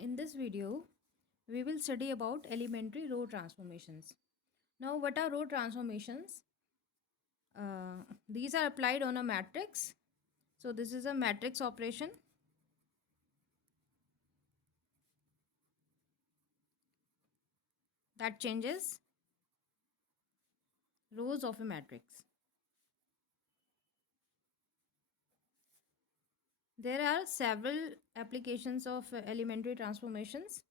In this video, we will study about elementary row transformations. Now, what are row transformations? These are applied on a matrix. So, this is a matrix operation that changes rows of a matrix. There are several applications of elementary transformations.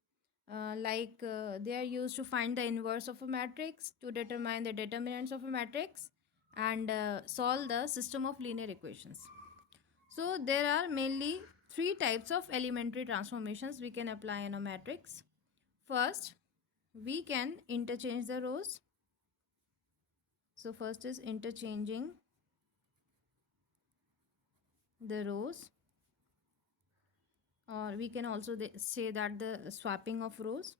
They are used to find the inverse of a matrix, to determine the determinants of a matrix, and solve the system of linear equations. So there are mainly three types of elementary transformations we can apply in a matrix. First, we can interchange the rows. So first is interchanging the rows, or we can also say that the swapping of rows.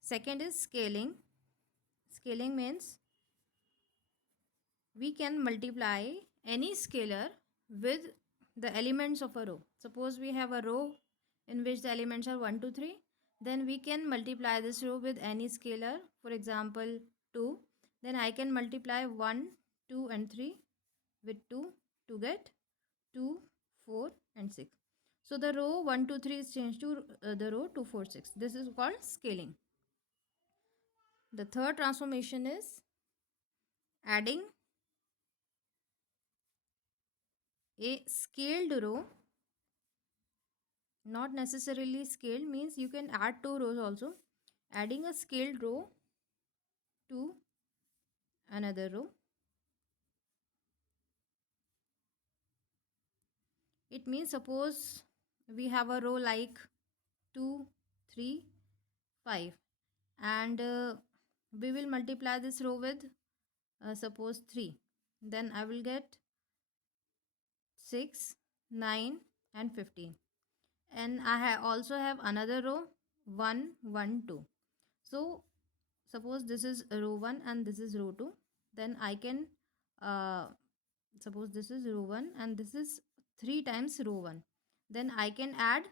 Second is scaling. Scaling means we can multiply any scalar with the elements of a row. Suppose we have a row in which the elements are 1, 2, 3. Then we can multiply this row with any scalar. For example, 2. Then I can multiply 1, 2 and 3 with 2 to get 2, 4 and 6. So the row 1, 2, 3 is changed to the row 2, 4, 6. This is called scaling. The third transformation is adding a scaled row. Not necessarily scaled means you can add two rows also. Adding a scaled row to another row. It means suppose we have a row like 2, 3, 5 and we will multiply this row with suppose 3. Then I will get 6, 9 and 15. And I also have another row 1, 1, 2. So suppose this is row 1 and this is row 2. Then I can suppose this is row 1 and this is 3 times row 1. Then I can add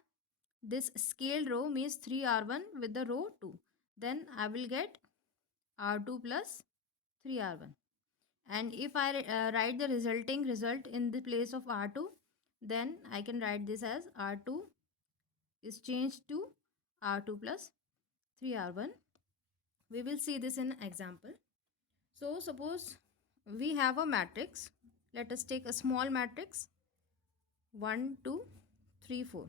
this scaled row means 3r1 with the row 2. Then I will get r2 plus 3r1. And if I write the resulting result in the place of r2, then I can write this as r2 is changed to r2 plus 3r1. We will see this in example. So suppose we have a matrix. Let us take a small matrix 1, 2, 3, 4.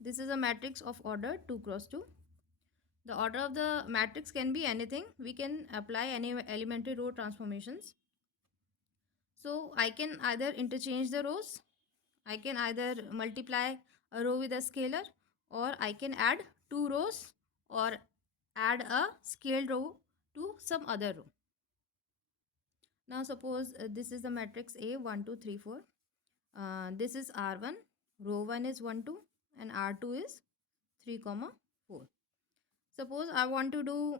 This is a matrix of order 2 cross 2. The order of the matrix can be anything. We can apply any elementary row transformations. So I can either interchange the rows. I can either multiply a row with a scalar, or I can add two rows or add a scaled row to some other row. Now suppose this is the matrix A 1, 2, 3, 4. This is R1, row 1 is 1, 2 and R2 is 3, 4. Suppose I want to do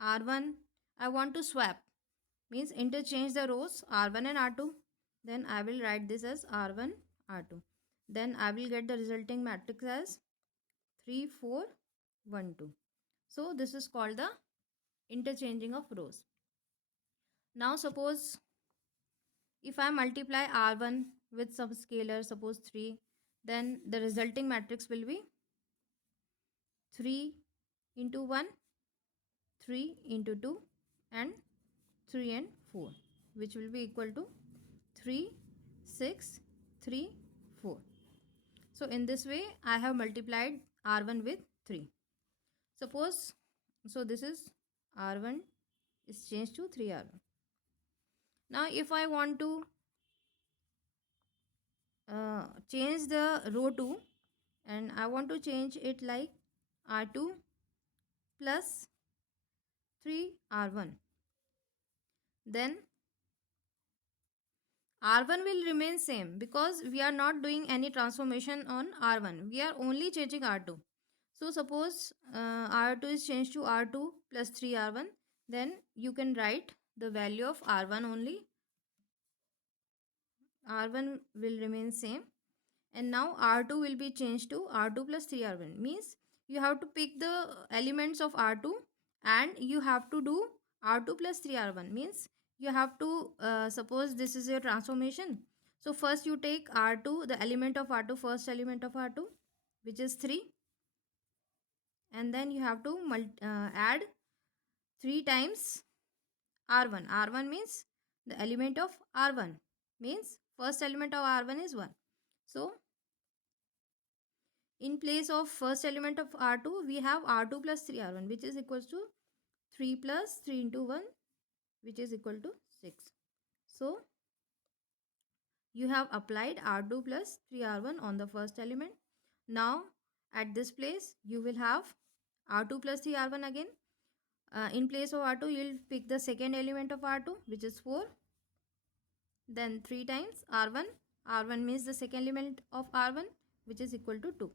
R1, I want to swap, means interchange the rows R1 and R2. Then I will write this as R1, R2. Then I will get the resulting matrix as 3, 4, 1, 2. So this is called the interchanging of rows. Now suppose if I multiply R1 with some scalar, suppose 3, then the resulting matrix will be 3 into 1, 3 into 2 and 3 and 4, which will be equal to 3, 6, 3, 4. So in this way I have multiplied R1 with 3. Suppose, so this is R1 is changed to 3R1. Now if I want to change the row 2 and I want to change it like R2 plus 3R1, then R1 will remain same because we are not doing any transformation on R1. We are only changing R2. So suppose R2 is changed to R2 plus 3R1, then you can write the value of R1 only. R1 will remain same And now R2 will be changed to R2 plus 3R1. Means you have to pick the elements of R2 and you have to do R2 plus 3R1. Means you have to suppose this is your transformation. So first you take R2, the element of R2, first element of R2, which is 3, and then you have to add 3 times R1. R1 means the element of R1, means first element of R1 is 1. So in place of first element of R2, we have R2 plus 3R1, which is equals to 3 plus 3 into 1, which is equal to 6. So you have applied R2 plus 3R1 on the first element. Now at this place, you will have R2 plus 3R1 again. In place of R2, you will pick the second element of R2, which is 4. Then 3 times R1. R1 means the second element of R1, which is equal to 2.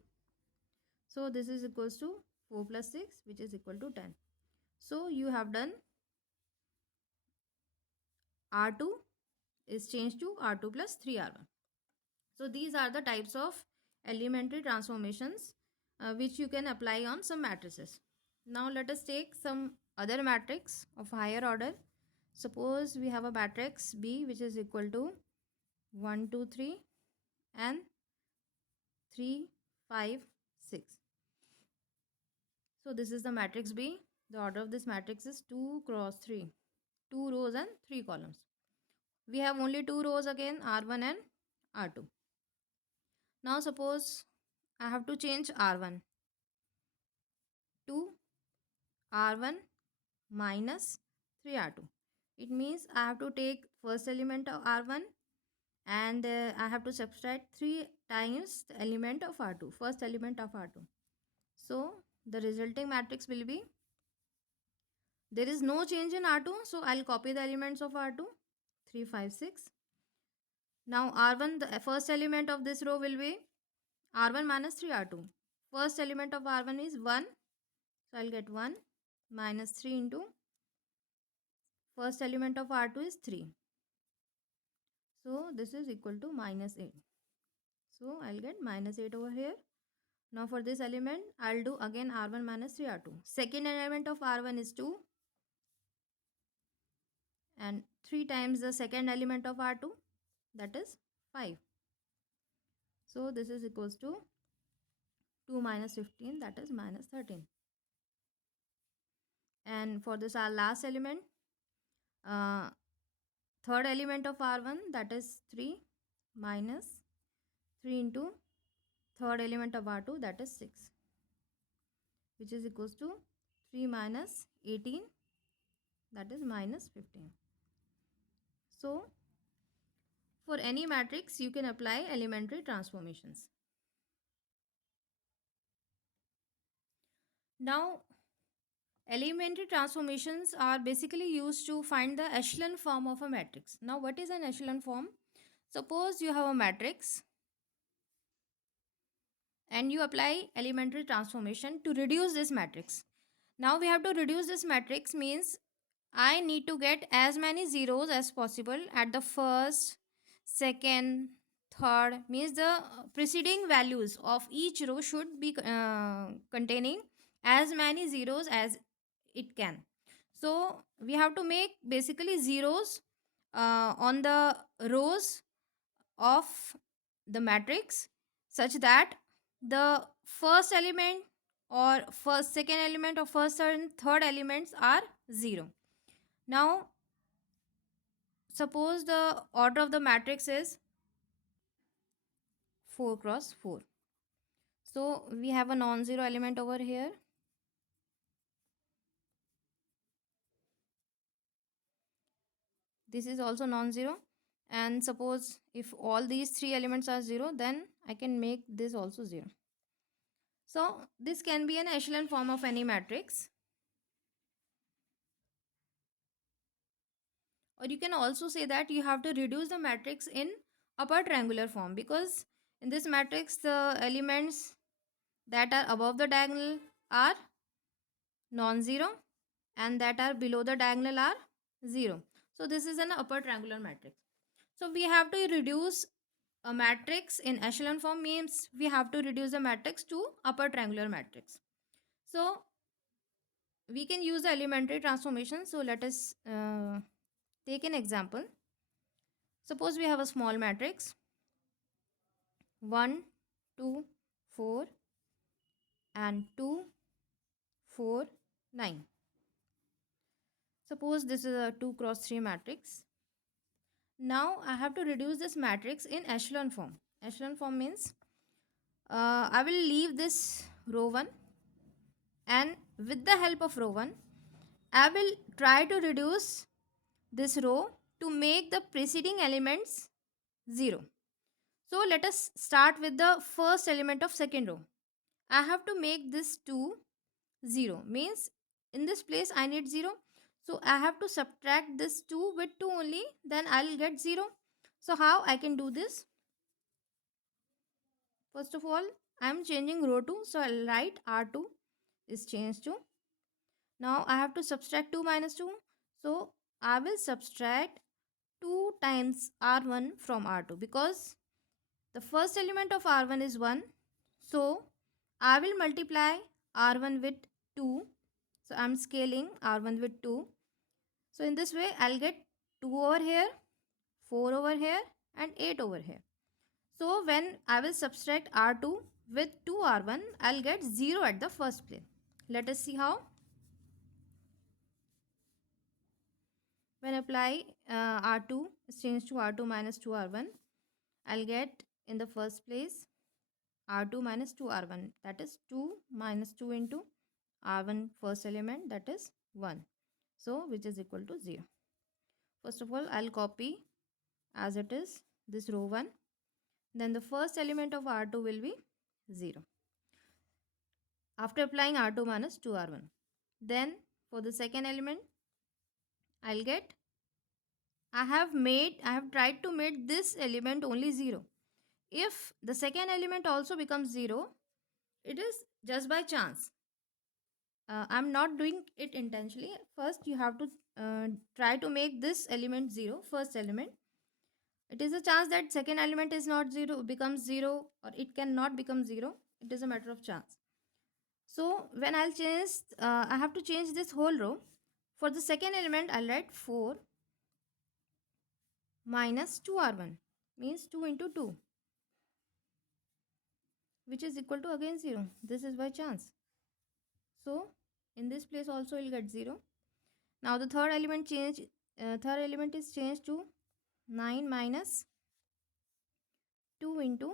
So this is equals to 4 plus 6, which is equal to 10. So you have done R2 is changed to R2 plus 3R1. So these are the types of elementary transformations which you can apply on some matrices. Now let us take some other matrix of higher order. Suppose we have a matrix B which is equal to 1, 2, 3 and 3, 5, 6. So this is the matrix B. The order of this matrix is 2 cross 3. 2 rows and 3 columns. We have only 2 rows again, R1 and R2. Now suppose I have to change R1 to R1 minus 3R2. It means I have to take first element of R1 and I have to subtract 3 times the element of R2, first element of R2. So the resulting matrix will be, there is no change in R2, so I'll copy the elements of R2, 3, 5, 6. Now R1, the first element of this row will be R1 minus 3R2. First element of R1 is 1. So I'll get 1 minus 3 into first element of R2 is 3. So this is equal to minus 8. So I'll get minus 8 over here. Now for this element, I'll do again R1 minus 3R2. Second element of R1 is 2. And 3 times the second element of R2, that is 5. So this is equals to 2 minus 15, that is minus 13. And for this our last element, uh, third element of R1, that is 3 minus 3 into third element of R2, that is 6, which is equals to 3 minus 18, that is minus 15. So for any matrix you can apply elementary transformations. Now elementary transformations are basically used to find the echelon form of a matrix. Now what is an echelon form? Suppose you have a matrix and you apply elementary transformation to reduce this matrix. Now we have to reduce this matrix, means I need to get as many zeros as possible at the first, second, third, means the preceding values of each row should be containing as many zeros as it can. So we have to make basically zeros on the rows of the matrix such that the first element or first second element or first and third elements are 0. Now suppose the order of the matrix is 4 cross 4. So we have a non-zero element over here. This is also non-zero. And suppose if all these 3 elements are 0, then I can make this also 0. So this can be an echelon form of any matrix. Or you can also say that you have to reduce the matrix in upper triangular form, because in this matrix the elements that are above the diagonal are non-zero and that are below the diagonal are 0. So this is an upper triangular matrix. So we have to reduce a matrix in echelon form means we have to reduce the matrix to upper triangular matrix. So we can use the elementary transformation. So let us take an example. Suppose we have a small matrix 1, 2, 4 and 2, 4, 9. Suppose this is a 2 cross 3 matrix. Now I have to reduce this matrix in echelon form. Echelon form means I will leave this row 1, and with the help of row 1 I will try to reduce this row to make the preceding elements 0. So let us start with the first element of second row. I have to make this 2 0, means in this place I need 0. So I have to subtract this 2 with 2 only, then I'll get 0. So how I can do this? First of all, I am changing row 2, so I'll write R2 is changed to. Now I have to subtract 2 minus 2. So I will subtract 2 times R1 from R2 because the first element of R1 is 1. So I will multiply R1 with 2. So I'm scaling R1 with 2. So in this way I'll get 2 over here, 4 over here and 8 over here. So when I will subtract R2 with 2 R1, I'll get 0 at the first place. Let us see how. When apply R2 is changed to R2 minus 2 R1, I'll get in the first place R2 minus 2 R1, that is 2 minus 2 into R1 first element, that is 1. So which is equal to 0. First of all, I'll copy as it is this row 1. Then the first element of R2 will be 0. After applying R2 minus 2 R1. Then for the second element, I'll get, I have tried to make this element only 0. If the second element also becomes 0, it is just by chance. I'm not doing it intentionally. First, you have to try to make this element 0, first element. It is a chance that second element is not 0, becomes 0, or it cannot become 0. It is a matter of chance. So when I'll change, I have to change this whole row. For the second element, I'll write 4 minus 2R1, means 2 into 2, which is equal to again 0. This is by chance. So in this place also you'll get 0. Now the third element is changed to 9 minus 2 into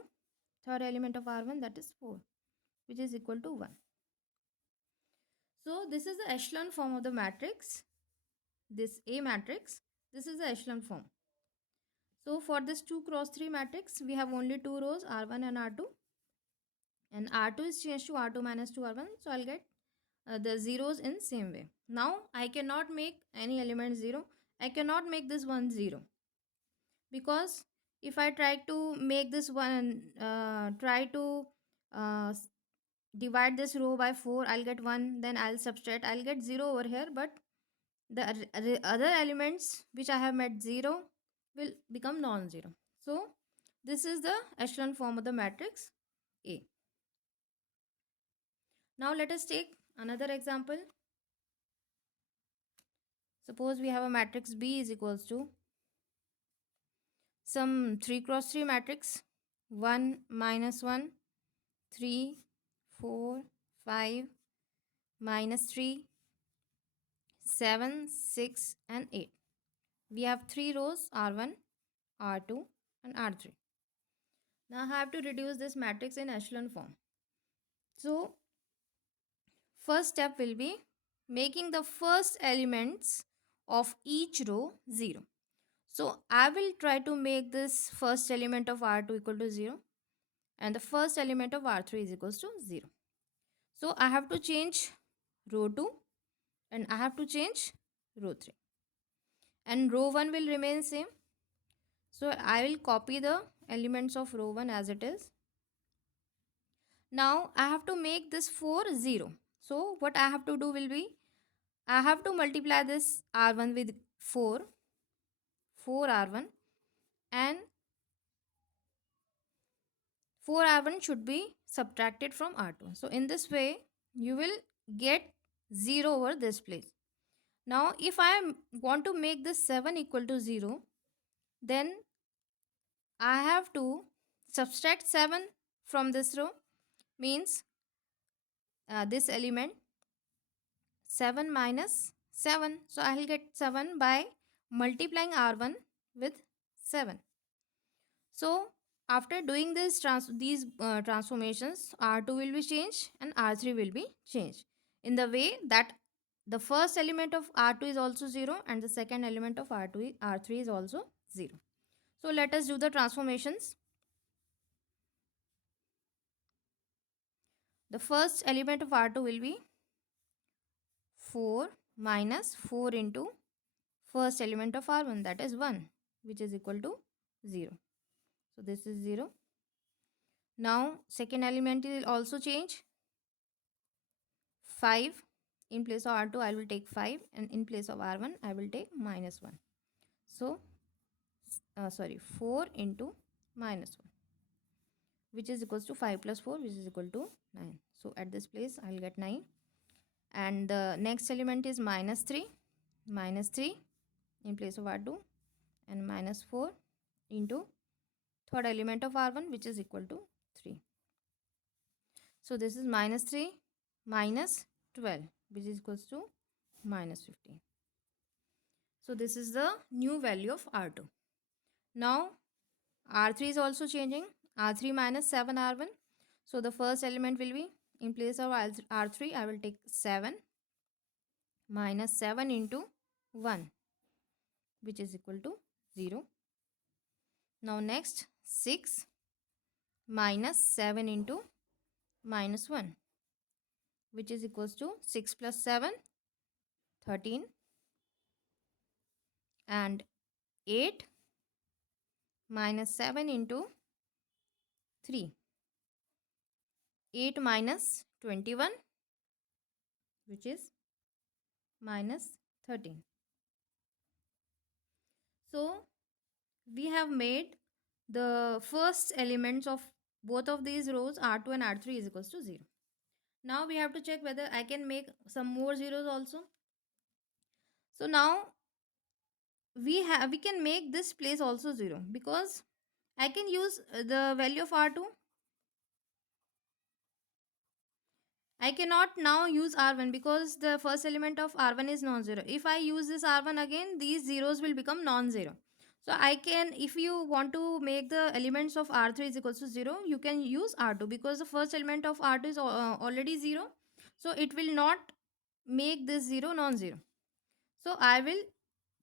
third element of R1, that is 4, which is equal to 1. So this is the echelon form of the matrix. This A matrix, this is the echelon form. So for this 2 cross 3 matrix, we have only 2 rows R1 and R2. And R2 is changed to R2 minus 2 R1. So I'll get the zeros in same way. Now I cannot make any element 0. I cannot make this one 0. Because if I try to make this one, uh, divide this row by 4, I'll get 1. Then I'll subtract, I'll get 0 over here. But the other elements which I have made 0 will become non-zero. So this is the echelon form of the matrix A. Now let us take another example. Suppose we have a matrix B is equals to some 3 cross 3 matrix 1 minus 1, 3, 4, 5, minus 3, 7, 6 and 8. We have 3 rows R1, R2 and R3. Now I have to reduce this matrix in echelon form. So first step will be making the first elements of each row 0. So I will try to make this first element of R2 equal to 0 and the first element of R3 is equals to 0. So I have to change row 2 and I have to change row 3. And row 1 will remain same. So I will copy the elements of row 1 as it is. Now I have to make this 4 0. So what I have to do will be, I have to multiply this R1 with 4 R1 and 4r1 should be subtracted from r2. So in this way, you will get 0 over this place. Now, if want to make this 7 equal to 0, then I have to subtract 7 from this row, means this element 7 minus 7. So I will get 7 by multiplying r1 with 7. So after doing these transformations, r2 will be changed and r3 will be changed in the way that the first element of r2 is also 0 and the second element of r3 is also 0. So let us do the transformations. The first element of r2 will be 4 minus 4 into first element of r1, that is 1, which is equal to 0. So this is 0. Now second element will also change. 5 in place of r2 I will take 5, and in place of r1 I will take minus 1. So 4 into minus 1, which is equals to 5 plus 4, which is equal to 9. So at this place I will get 9. And the next element is minus 3 in place of r2, and minus 4 into third element of r1, which is equal to 3. So this is minus 3 minus 12, which is equals to minus 15. So this is the new value of r2. Now r3 is also changing. r3 minus 7 r1. So the first element will be, in place of r3 I will take 7 minus 7 into 1, which is equal to 0. Now next 6 minus 7 into minus 1, which is equals to 6 plus 7, 13, and 8 minus 7 into 3, 8 minus 21, which is minus 13. So we have made the first elements of both of these rows r2 and r3 is equals to 0. Now we have to check whether I can make some more zeros also. So now we can make this place also 0, because I can use the value of r2. I cannot now use r1 because the first element of r1 is non-zero. If I use this r1 again, these zeros will become non-zero. So I can, if you want to make the elements of r3 is equals to 0, you can use r2, because the first element of r2 is already 0. So it will not make this 0 non-zero. So I will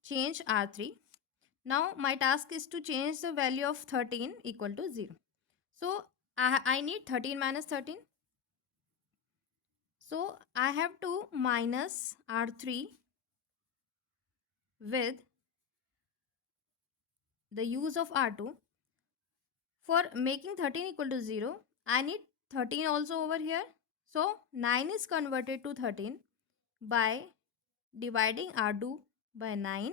change r3. Now my task is to change the value of 13 equal to 0. So I need 13 minus 13. So I have to minus r3 with the use of r2. For making 13 equal to 0, I need 13 also over here. So 9 is converted to 13 by dividing r2 by 9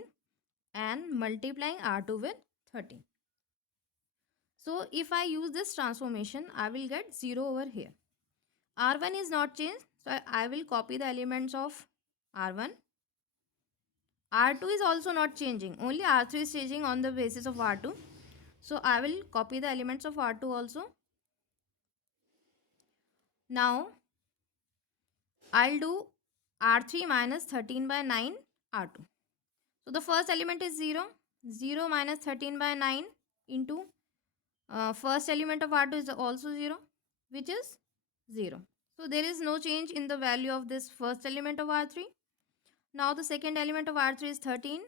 and multiplying r2 with 13. So if I use this transformation, I will get 0 over here. r1 is not changed, so I will copy the elements of r1. r2 is also not changing, only r3 is changing on the basis of r2. So I will copy the elements of r2 also. Now I'll do r3 minus 13 by 9 r2. So the first element is 0. 0 minus 13 by 9 into first element of r2 is also 0, which is 0. So there is no change in the value of this first element of r3. Now the second element of r3 is 13.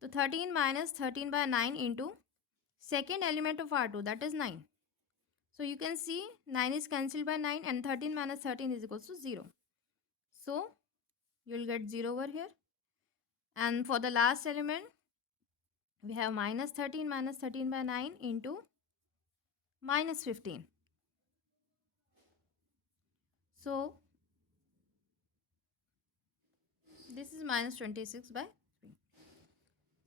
So 13 minus 13 by 9 into second element of r2, that is 9. So you can see 9 is cancelled by 9 and 13 minus 13 is equals to 0. So you will get 0 over here. And for the last element, we have minus 13 by 9 into minus 15. So this is minus 26 by 3.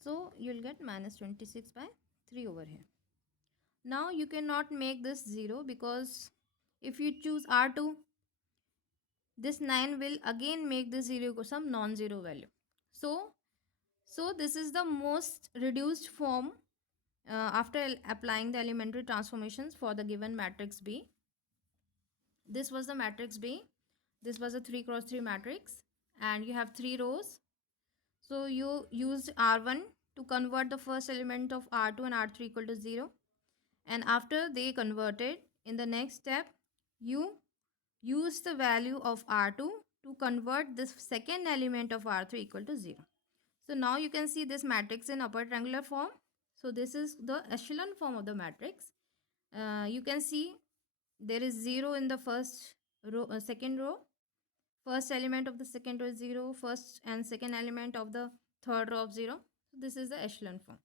So you will get minus 26 by 3 over here. Now you cannot make this 0 because if you choose R2, this 9 will again make this 0 equal some non-zero value. So this is the most reduced form after applying the elementary transformations for the given matrix B. This was the matrix B. This was a 3 cross 3 matrix and you have 3 rows. So you used R1 to convert the first element of R2 and R3 equal to 0. And after they converted, in the next step, you use the value of R2 to convert this second element of R3 equal to 0. So now you can see this matrix in upper triangular form. So this is the echelon form of the matrix. You can see there is 0 in the first row, second row. First element of the second row is 0. First and second element of the third row of 0. So this is the echelon form.